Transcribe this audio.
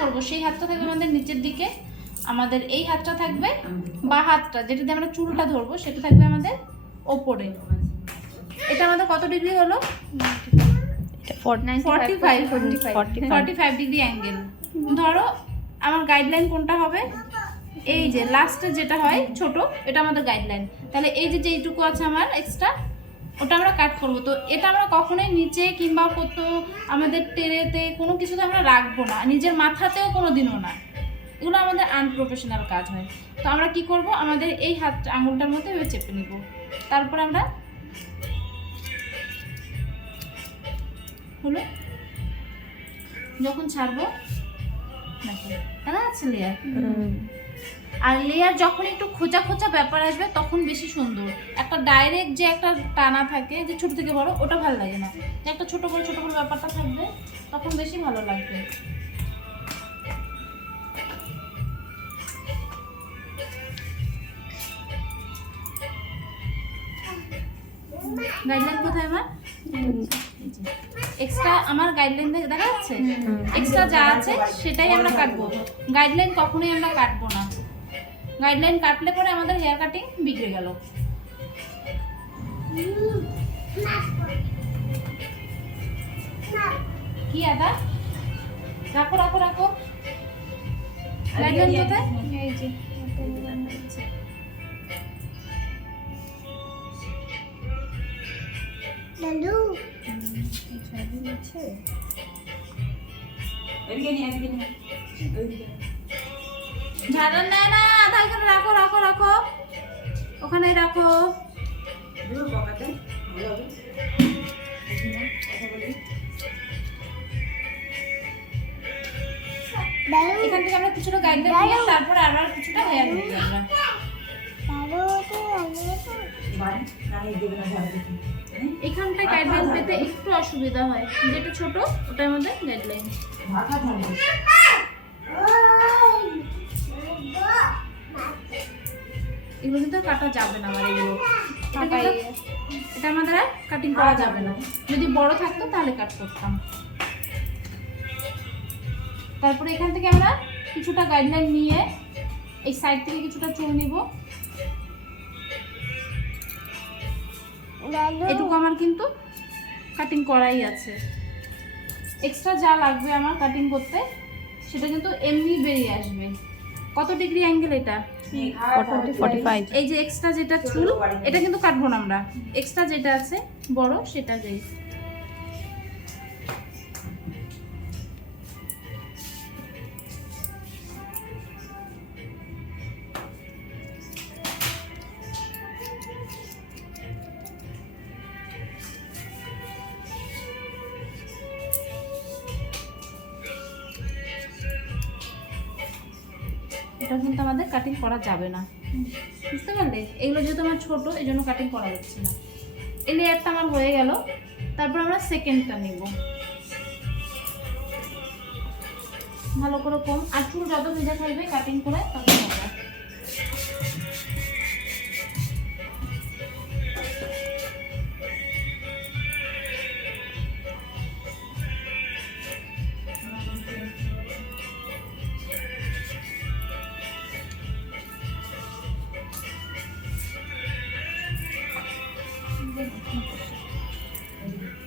করব সেই হাতটা থাকবে আমাদের নিচের দিকে, আমাদের এই হাতটা থাকবে বা হাতটা যেটা দিয়ে আমরা চুলটা ধরবো সেটা থাকবে আমাদের ওপরে। এটা আমাদের কত ডিগ্রি হলো? 45 ডিগ্রি অ্যাঙ্গেল। ধরো আমার গাইডলাইন কোনটা হবে, এই যে লাস্টে যেটা হয় ছোট, এটা আমাদের গাইডলাইন। তাহলে এই যে যেইটুকু আছে আমার এক্সট্রা, ওটা আমরা কাট করব। তো এটা আমরা কখনোই নিচে কিংবা কোথাও আমাদের টেরেতে কোনো কিছুতে আমরা রাখবো না, নিজের মাথাতেও কোনো দিনও না। এগুলো আমাদের আনপ্রফেশনাল কাজ হয়। তো আমরা কি করব, আমাদের এই হাত আঙুলটার মধ্যে এভাবে চেপে নিব, তারপর আমরা হলো যখন ছাড়বো কেন আছে লেয়ার, আর লেয়ার যখন একটু খোঁচা খোঁচা ব্যাপার আসবে তখন বেশি সুন্দর। একটা ডাইরেক্ট যে একটা টানা থাকে যে ছোট থেকে বড়, ওটা ভালো লাগে না। যে একটা ছোট বড় ব্যাপারটা থাকবে তখন বেশি ভালো লাগবে। গাইডলাইন কোথায় আমার? এক্সট্রা আমার গাইডলাইন দেখা যাচ্ছে, এক্সট্রা যা আছে সেটাই আমরা কাটবো। গাইডলাইন কখনোই আমরা কাটবো না। গাইডলাইন কাটলে পরে আমাদের হেয়ার কাটিং বিগড়ে গেল। কি আদা রাখো রাখো রাখো। গাইডলাইন কোথায়? এই যে দাদু ঝাড়ন নেয় না, আধা এখানে রাখো রাখো রাখো, ওখানে রাখো। এখান থেকে আমরা কিছুটা গাইডলাইন নিয়ে তারপর আবার কিছুটা হেয়ার দিব আমরা। এখানটা গাইডলাইন পেতে একটু অসুবিধা হয়, যেটা ছোট ওটার মধ্যে গাইডলাইন। এগুলো কিন্তু কাটা যাবে না আমার, এগুলো এটা আমাদের আর কাটিং করা যাবে না। যদি বড় থাকতো তাহলে কাট করতাম। তারপরে এখান থেকে আমরা কিছুটা গাইডলাইন নিয়ে এই সাইড থেকে কিছুটা চুল নিব। এটুকু আমার কিন্তু কাটিং করাই আছে। এক্সট্রা যা লাগবে আমার কাটিং করতে সেটা কিন্তু এমনি বেরিয়ে আসবে। কত ডিগ্রি অ্যাঙ্গেল এটা? 45। এই যে এক্সট্রা যেটা চুল এটা কিন্তু কাটবো না আমরা, এক্সট্রা যেটা আছে বড় সেটা যাই। এটা কিন্তু আমাদের কাটিং করা যাবে না, বুঝতে পারলে? এগুলো যেহেতু আমার ছোট এই জন্য কাটিং করা যাচ্ছে না। এই লেয়ারটা আমার হয়ে গেল, তারপর আমরা সেকেন্ডটা নেব ভালো করে কম। আর চুল যত ভেজা থাকবে কাটিং করে তত হবে।